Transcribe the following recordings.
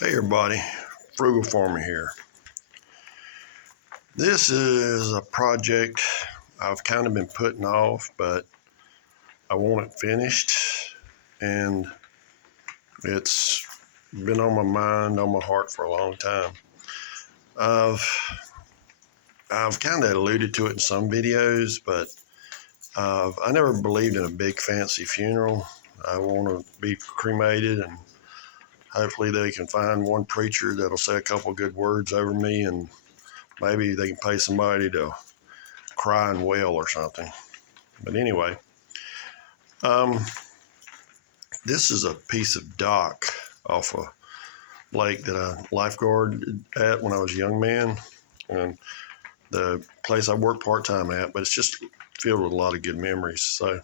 Hey everybody, Frugal Farmer here. This is a project I've kind of been putting off, but I want it finished, and it's been on my mind, on my heart for a long time. I've kind of alluded to it in some videos, but I never believed in a big fancy funeral. I want to be cremated, and hopefully they can find one preacher that'll say a couple good words over me, and maybe they can pay somebody to cry and wail or something. But anyway, this is a piece of dock off a lake that I lifeguarded at when I was a young man, and the place I work part-time at, but it's just filled with a lot of good memories. So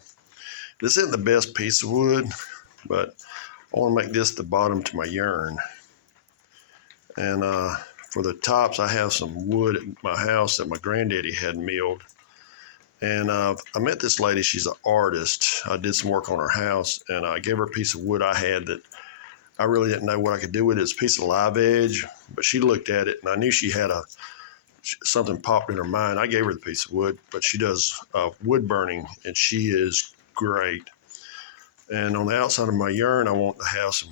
this isn't the best piece of wood, but I want to make this the bottom to my urn. And for the tops, I have some wood at my house that my granddaddy had milled. And I met this lady. She's an artist. I did some work on her house, and I gave her a piece of wood I had that I really didn't know what I could do with it. It's a piece of live edge, but she looked at it, and I knew she had something popped in her mind. I gave her the piece of wood, but she does wood burning, and she is great. And on the outside of my urn, I want to have some,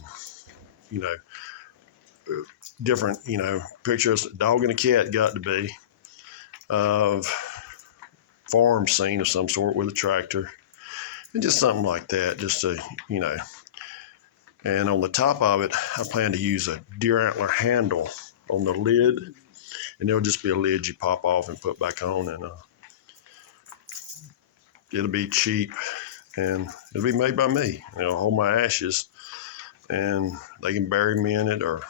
different, pictures. A dog and a cat got to be of farm scene of some sort with a tractor, and just something like that, just to, and on the top of it, I plan to use a deer antler handle on the lid, and it'll just be a lid you pop off and put back on, and it'll be cheap, and it'll be made by me. Hold my ashes, and they can bury me in it or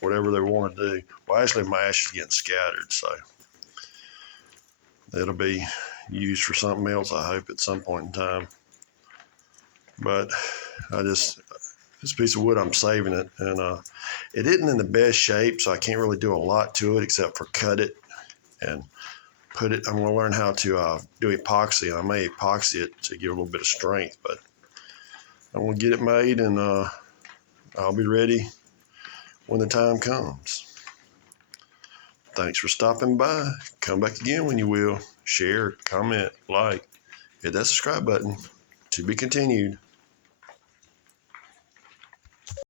whatever they want to do. Well, actually, my ashes are getting scattered, so it'll be used for something else, I hope, at some point in time. But this piece of wood, I'm saving it, and it isn't in the best shape, so I can't really do a lot to it except for cut it and put it. I'm going to learn how to do epoxy. I may epoxy it to give a little bit of strength, but I'm going to get it made, and I'll be ready when the time comes. Thanks for stopping by. Come back again when you will. Share, comment, like, hit that subscribe button. To be continued.